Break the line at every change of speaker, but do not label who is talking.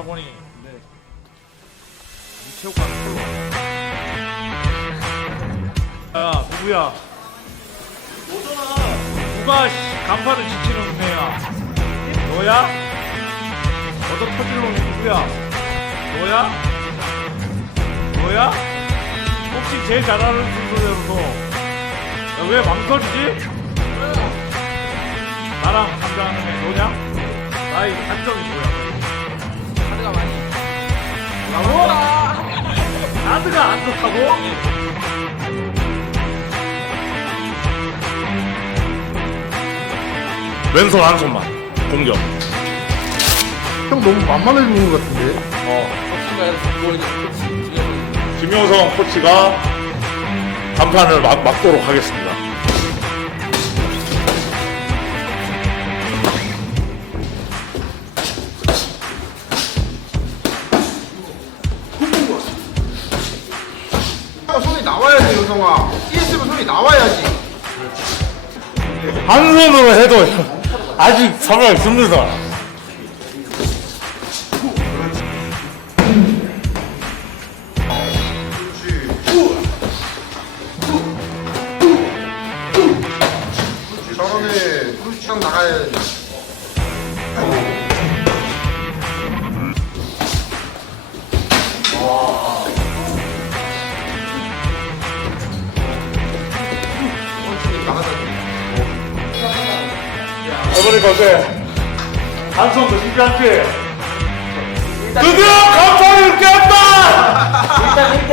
차고니.
네.
체육관 야 누구야?
너잖아.
누가 간판을 지치는 애야? 너야? 얻어 터질 놈이 누구야? 너야? 너야? 혹시 제일 잘하는 순서대로 너 왜 망설이지? 나랑 상대하는 애 너냐? 나의 단점이 뭐야?
카드가 많이.
뭐라고? 카드가 안 좋다고?
왼손 한 손만 공격.
형 너무 만만해지는 것 같은데?
코치가 누워 있는 코치 중에서
김효성 코치가 간판을 막도록 하겠습니다.
손이 나와야지, 요성아. CS면 손이 나와야지.
한 손으로 해도 아직 살아 있습니다.
저런에 딱 나가야지.
어머니 어때? 한 손도 쉽지 않지? 드디어 간판을 깼다!